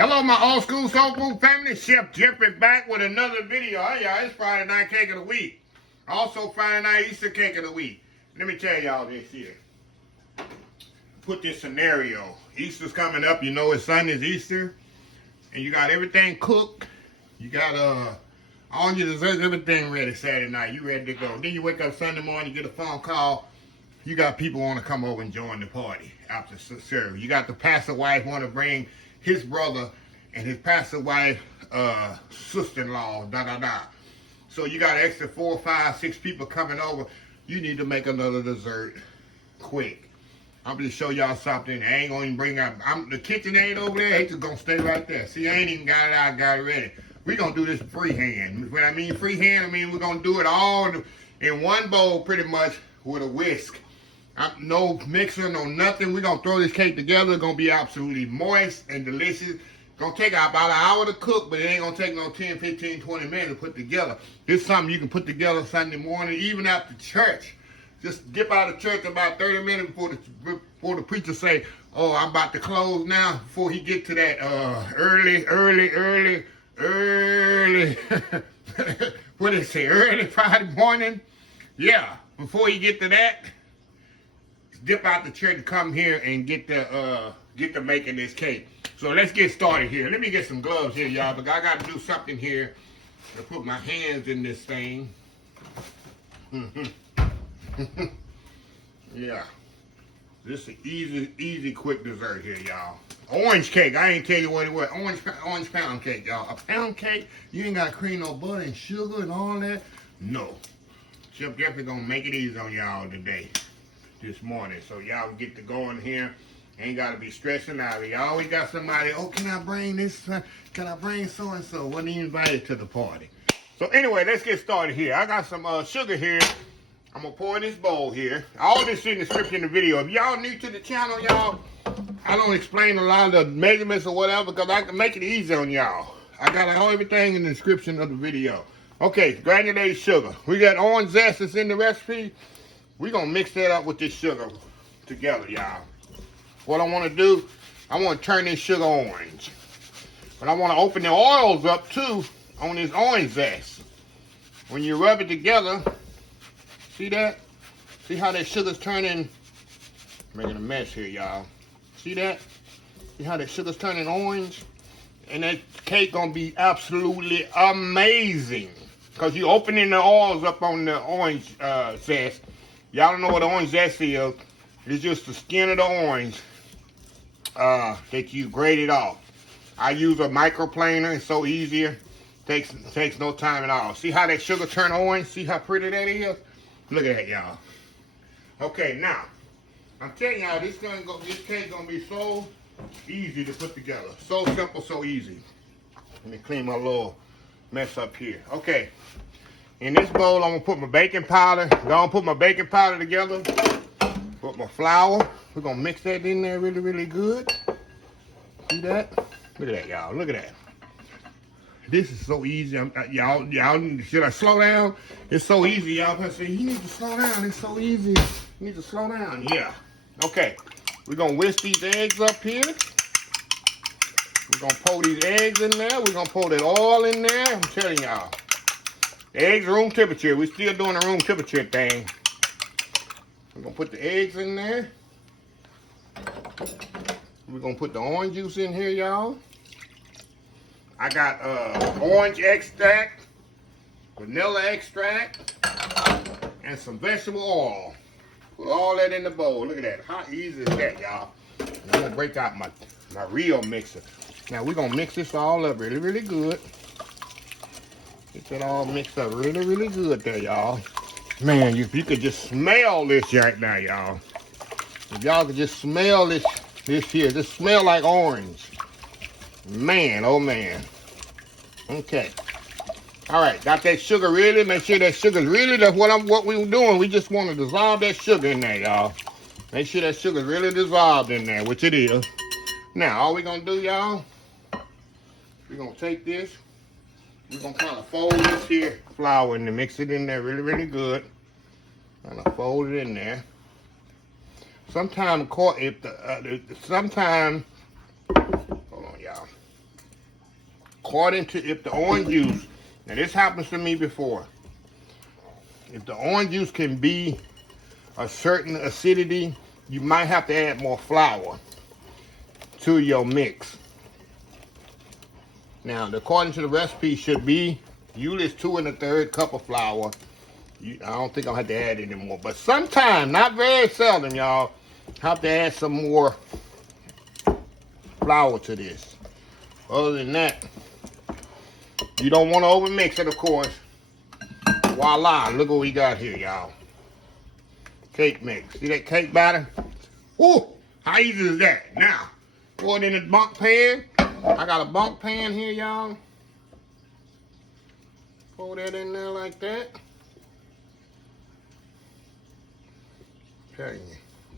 Hello, my old school soul food family. Chef Jeffrey back with another video. Hey, y'all, it's Friday night cake of the week. Also, Friday night Easter cake of the week. Let me tell y'all this here. Put this scenario. Easter's coming up. You know, it's Sunday's Easter. And you got everything cooked. You got all your desserts, everything ready Saturday night. You ready to go. Then you wake up Sunday morning, you get a phone call. You got people want to come over and join the party after service. You got the pastor wife want to bring his brother and his pastor wife, sister-in-law, So you got an extra 4, 5, 6 people coming over. You need to make another dessert quick. I'm going to show y'all something. I ain't going to even bring up. The kitchen ain't over there. It's just going to stay right there. See, I ain't even got it out, got it ready. We're going to do this freehand. When I mean freehand, I mean we're going to do it all in one bowl pretty much with a whisk. No mixer, no nothing. We're going to throw this cake together. It's going to be absolutely moist and delicious. It's going to take about an hour to cook, but it ain't going to take no 10, 15, 20 minutes to put together. This is something you can put together Sunday morning, even after church. Just dip out of church about 30 minutes before the preacher say, oh, I'm about to close now, before he get to that early, what did it say, early Friday morning? Yeah, before he get to that, dip out the church and come here and get to making this cake. So let's get started here. Let me get some gloves here, y'all, because I got to do something here to put my hands in this thing. Yeah, this is an easy, quick dessert here, y'all. Orange cake. I ain't tell you what it was. Orange pound cake, y'all. A pound cake. You ain't got to cream no butter and sugar and all that. No. Chef Jeffrey gonna make it easy on y'all today, this morning, so y'all get to go in here. Ain't got to be stressing out. You always got somebody. Oh, can I bring this? Can I bring so and so? Wasn't even invited to the party. So anyway, let's get started here. I got some sugar here. I'm going to pour in this bowl here. All this in the description in the video. If y'all new to the channel, y'all, I don't explain a lot of the measurements or whatever because I can make it easy on y'all. I got everything in the description of the video. Okay, granulated sugar. We got orange zest that's in the recipe. We're going to mix that up with this sugar together, y'all. What I want to do, I want to turn this sugar orange. But I want to open the oils up, too, on this orange zest. When you rub it together... See that? See how that sugar's turning? Making a mess here, y'all. See that? See how that sugar's turning orange? And that cake gonna be absolutely amazing. Because you opening the oils up on the orange zest. Y'all don't know what orange zest is. It's just the skin of the orange that you grate it off. I use a microplaner. It's so easier. Takes no time at all. See how that sugar turn orange? See how pretty that is? Look at that, y'all. Okay, now, I'm telling y'all, this cake gonna be so easy to put together. So simple, so easy. Let me clean my little mess up here. Okay, in this bowl, I'm gonna put my baking powder. Gonna put my baking powder together. Put my flour. We're gonna mix that in there really, really good. See that? Look at that, y'all. Look at that. This is so easy. Y'all, should I slow down? It's so easy, y'all. I say, you need to slow down. It's so easy. You need to slow down. Yeah. Okay. We're going to whisk these eggs up here. We're going to pour these eggs in there. We're going to pour that oil in there. I'm telling y'all. The eggs are room temperature. We're still doing the room temperature thing. We're going to put the eggs in there. We're going to put the orange juice in here, y'all. I got orange extract, vanilla extract, and some vegetable oil. Put all that in the bowl. Look at that. How easy is that, y'all? I'm going to break out my real mixer. Now, we're going to mix this all up really, really good. Get that all mixed up really, really good there, y'all. Man, if you could just smell this right now, y'all. If y'all could just smell this here. Just smell like orange. Man, oh man. Okay. All right, got that sugar really. Make sure that sugar's really what we're doing. We just want to dissolve that sugar in there, y'all. Make sure that sugar's really dissolved in there, which it is. Now, all we're gonna do, y'all, we're gonna take this. We're gonna kind of fold this here flour and mix it in there really, really good. Kind of fold it in there. Sometime, hold on, y'all. according to if the orange juice, now this happens to me before, if the orange juice can be a certain acidity, you might have to add more flour to your mix. Now, according to the recipe, should be usually it's 2 1/3 cup of flour. I don't think I'll have to add any more, but sometimes, not very seldom, y'all, have to add some more flour to this. Other than that, you don't want to overmix it, of course. Voila, look what we got here, y'all. Cake mix. See that cake batter? Woo! How easy is that? Now, pour it in the bundt pan. I got a bundt pan here, y'all. Pour that in there like that.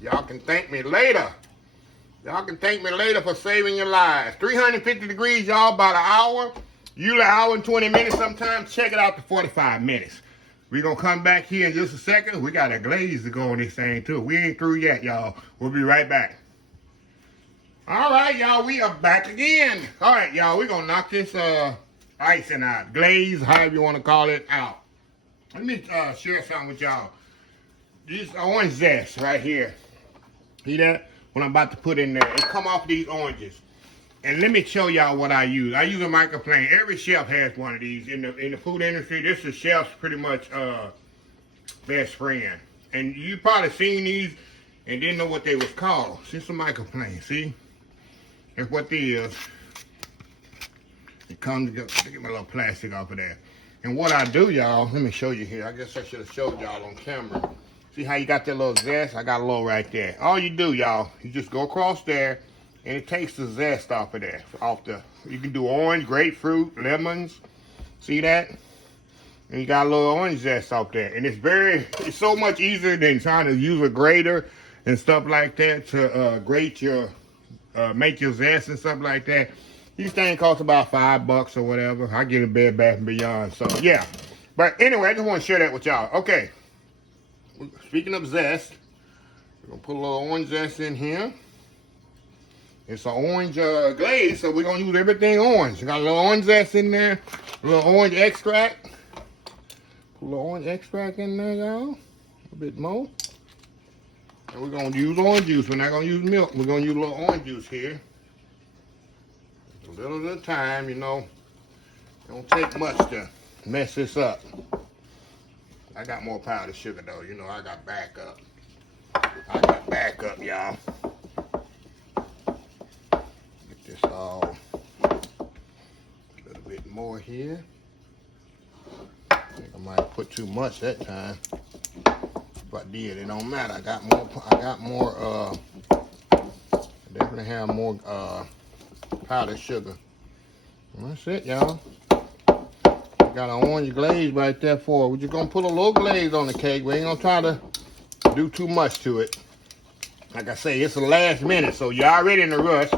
Y'all can thank me later. Y'all can thank me later for saving your lives. 350 degrees, y'all, about an hour. Usually an hour and 20 minutes sometimes. Check it out to 45 minutes. We're going to come back here in just a second. We got a glaze to go on this thing, too. We ain't through yet, y'all. We'll be right back. All right, y'all. We are back again. All right, y'all. We're going to knock this icing out. Glaze, however you want to call it, out. Let me share something with y'all. This orange zest right here. See that? What I'm about to put in there. It come off these oranges. And let me show y'all what I use. I use a microplane. Every chef has one of these. In the food industry, this is chef's pretty much best friend. And you probably seen these and didn't know what they was called. It's just a microplane, see? That's what they is. It comes together. Get my little plastic off of there. And what I do, y'all, let me show you here. I guess I should have showed y'all on camera. See how you got that little zest? I got a little right there. All you do, y'all, you just go across there, and it takes the zest off of there. You can do orange, grapefruit, lemons. See that? And you got a little orange zest off there. And it's so much easier than trying to use a grater and stuff like that to grate make your zest and stuff like that. These things cost about $5 or whatever. I get a Bed Bath & Beyond, so yeah. But anyway, I just want to share that with y'all. Okay. Speaking of zest, we're going to put a little orange zest in here. It's an orange glaze, so we're going to use everything orange. Got a little orange zest in there, a little orange extract. Put a little orange extract in there, y'all. A bit more. And we're going to use orange juice. We're not going to use milk. We're going to use a little orange juice here. A little at a time, you know. It don't take much to mess this up. I got more powdered sugar, though. You know, I got backup. Y'all. Get this all a little bit more here. I think I might put too much that time. If I did, it don't matter. I definitely have more powdered sugar. And that's it, y'all. Got an orange glaze right there for it. We're just gonna put a little glaze on the cake. We ain't gonna try to do too much to it. Like I say, it's the last minute, so you're already in a rush.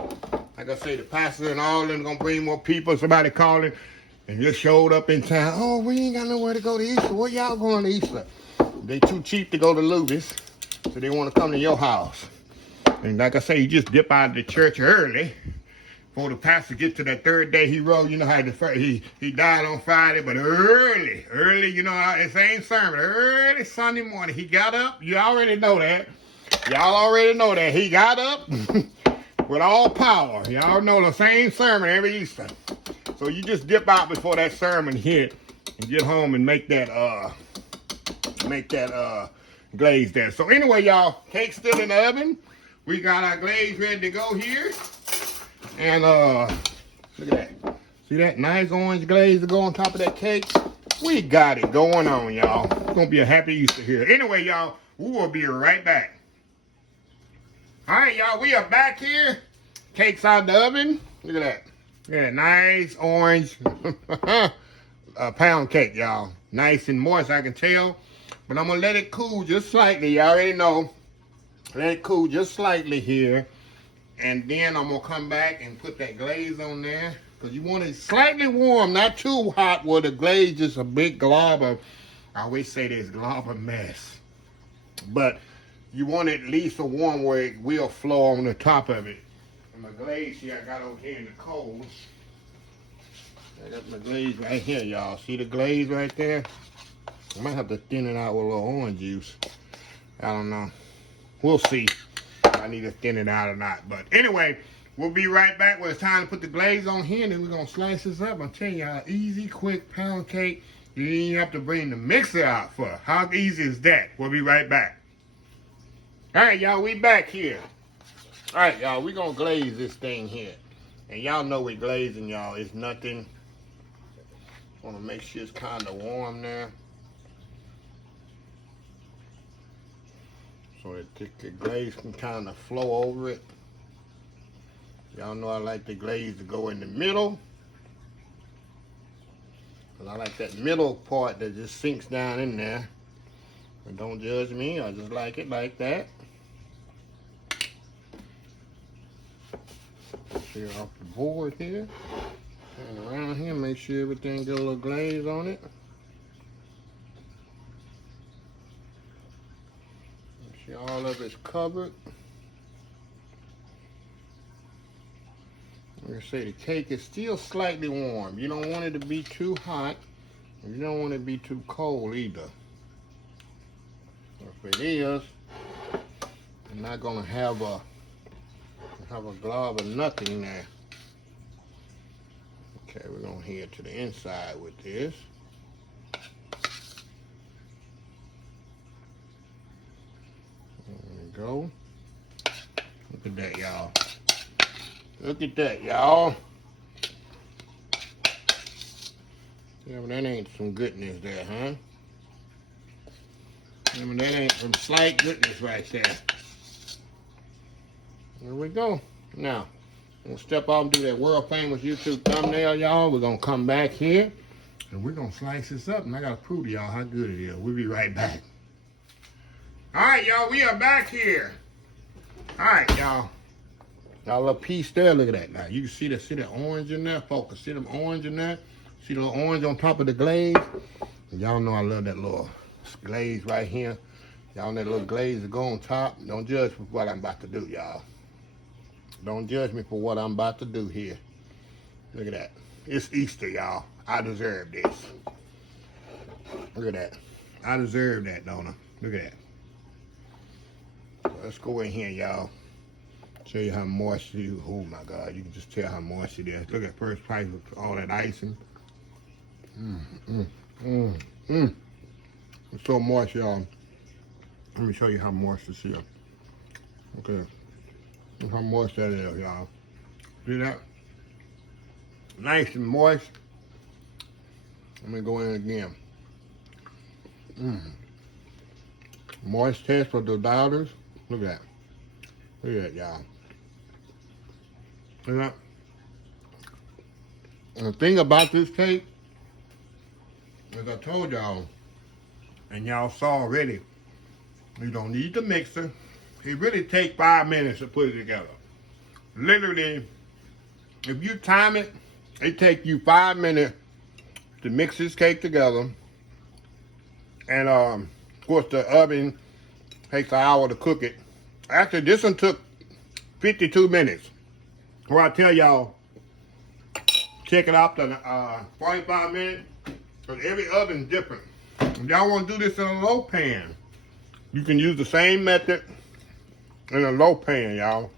Like I say, the pastor and all of them gonna bring more people. Somebody calling and just showed up in town. Oh, we ain't got nowhere to go to Easter. Where y'all going to Easter? They too cheap to go to Louis, so they want to come to your house. And like I say, you just dip out of the church early. Before the pastor get to that third day he rose, you know how he died on Friday, but early, you know, the same sermon, early Sunday morning, he got up. You already know that. Y'all already know that. He got up with all power. Y'all know the same sermon every Easter. So you just dip out before that sermon hit and get home and make that glaze there. So anyway, y'all, cake's still in the oven. We got our glaze ready to go here. And look at that. See that nice orange glaze to go on top of that cake? We got it going on, y'all. It's gonna be a happy Easter here. Anyway, y'all, we will be right back. All right, y'all, we are back here. Cake's out the oven. Look at that. Yeah, nice orange pound cake, y'all. Nice and moist, I can tell. But I'm gonna let it cool just slightly. You already know. Let it cool just slightly here. And then I'm going to come back and put that glaze on there. Because you want it slightly warm, not too hot where the glaze is a big glob of, I always say this, glob of mess. But you want it at least a warm where it will flow on the top of it. And my glaze here, I got over here in the coals. I got my glaze right here, y'all. See the glaze right there? I might have to thin it out with a little orange juice. I don't know. We'll see if I need to thin it out or not. But anyway, we'll be right back when it's time to put the glaze on here, and then we're going to slice this up. I'm telling y'all, easy, quick pound cake. You didn't even have to bring the mixer out for. How easy is that? We'll be right back. All right, y'all, we back here. All right, y'all, we're going to glaze this thing here. And y'all know with glazing, y'all, it's nothing. Want to make sure it's kind of warm there. So that the glaze can kind of flow over it. Y'all know I like the glaze to go in the middle. And I like that middle part that just sinks down in there. But don't judge me, I just like it like that. Clear off the board here. And around here, make sure everything got a little glaze on it. Make sure all of it's covered. Like I say, the cake is still slightly warm. You don't want it to be too hot. And you don't want it to be too cold either. If it is, I'm not gonna have a glob of nothing there. Okay, we're gonna head to the inside with this. There we go. Look at that, y'all. Look at that, y'all. Yeah, but that ain't some goodness there, huh? Yeah, but that ain't some slight goodness right there. There we go. Now, we'll step off and do that world famous YouTube thumbnail, y'all. We're gonna come back here and we're gonna slice this up, and I gotta prove to y'all how good it is. We'll be right back. All right, y'all, we are back here. All right, y'all. Got a little piece there. Look at that. Now you can see the orange in there. Focus. See them orange in there. See the little orange on top of the glaze. And y'all know I love that little glaze right here. Y'all know that little glaze to go on top. Don't judge for what I'm about to do, y'all. Don't judge me for what I'm about to do here. Look at that. It's Easter, y'all. I deserve this. Look at that. I deserve that, don't I? Look at that. So let's go in here, y'all. Show you how moist it is. Oh my God, you can just tell how moist it is. Look at first price with all that icing. It's so moist, y'all. Let me show you how moist this is. Okay. Look how moist that is, y'all. See that? Nice and moist. Let me go in again. Moist test for the doubters. Look at that. Look at that, y'all. Look at that. And the thing about this cake, as I told y'all, and y'all saw already, you don't need the mixer. It really takes 5 minutes to put it together. Literally, if you time it, it takes you 5 minutes to mix this cake together. And of course the oven takes an hour to cook it. Actually, this one took 52 minutes. Where I tell y'all, check it out to 45 minutes, because every oven's different. If y'all want to do this in a low pan, you can use the same method in a low pan, y'all.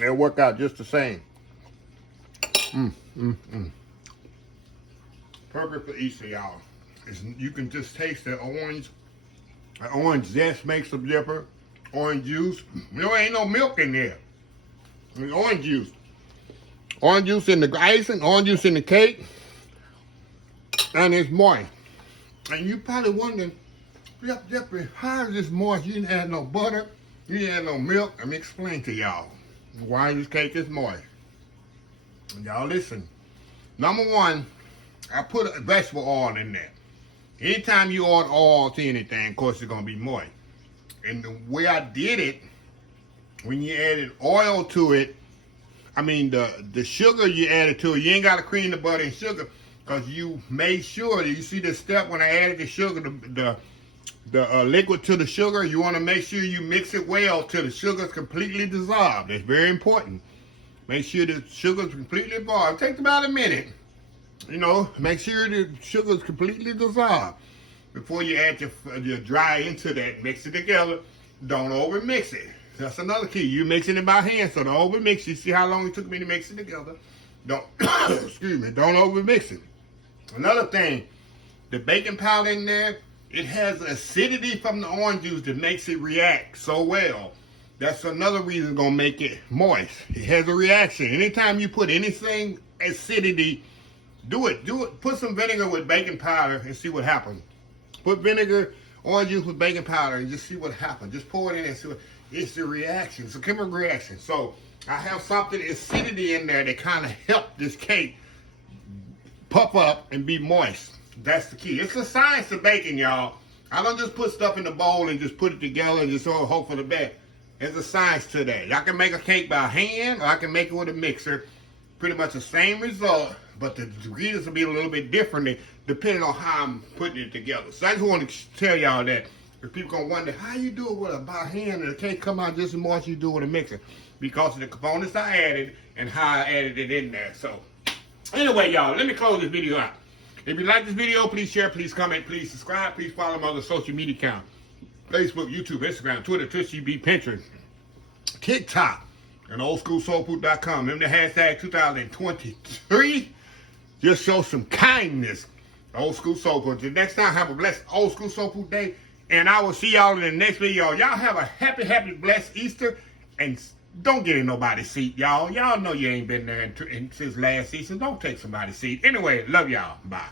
It'll work out just the same. Perfect for Easter, y'all. You can just taste the orange. The orange zest makes a difference. Orange juice. There ain't no milk in there. It's orange juice. Orange juice in the icing, orange juice in the cake, and it's moist. And you probably wondering, Jeffrey, how is this moist? You didn't add no butter, you didn't add no milk. Let me explain to y'all why this cake is moist. Y'all listen. Number one, I put a vegetable oil in there. Anytime you add oil to anything, of course it's gonna be moist. And the way I did it, when you added oil to it, I mean the sugar you added to it, you ain't gotta cream the butter and sugar, because you made sure that you see this step when I added the sugar, the liquid to the sugar, you wanna make sure you mix it well till the sugar's completely dissolved. That's very important. Make sure the sugar's completely dissolved. It takes about a minute. You know, make sure the sugar is completely dissolved. Before you add your dry into that, mix it together. Don't over mix it. That's another key. You're mixing it by hand, so don't over mix it. See how long it took me to mix it together? Don't, excuse me, don't over mix it. Another thing, the baking powder in there, it has acidity from the orange juice that makes it react so well. That's another reason gonna make it moist. It has a reaction. Anytime you put anything acidity, do it. Put some vinegar with baking powder and see what happens. Put vinegar, orange juice with baking powder and just see what happens. Just pour it in and see what, it's the reaction. It's a chemical reaction. So I have something acidity in there that kind of help this cake puff up and be moist. That's the key. It's a science of baking, y'all. I don't just put stuff in the bowl and just put it together and just sort of hope for the best. There's a science to that. I can make a cake by hand or I can make it with a mixer. Pretty much the same result, but the ingredients will be a little bit different depending on how I'm putting it together. So I just want to tell y'all that if people gonna wonder how you do it with a by hand and the cake come out just as much as you do with a mixer, because of the components I added and how I added it in there. So anyway, y'all, let me close this video out. If you like this video, please share, please comment, please subscribe, please follow my other social media accounts. Facebook, YouTube, Instagram, Twitter, Twitch TV, Pinterest, TikTok, and oldschoolsoulfood.com. Remember the hashtag 2023? Just show some kindness. Old School Soul Food. Till next time, have a blessed Old School Soul Food day. And I will see y'all in the next video. Y'all have a happy, blessed Easter. And don't get in nobody's seat, y'all. Y'all know you ain't been there since last season. Don't take somebody's seat. Anyway, love y'all. Bye.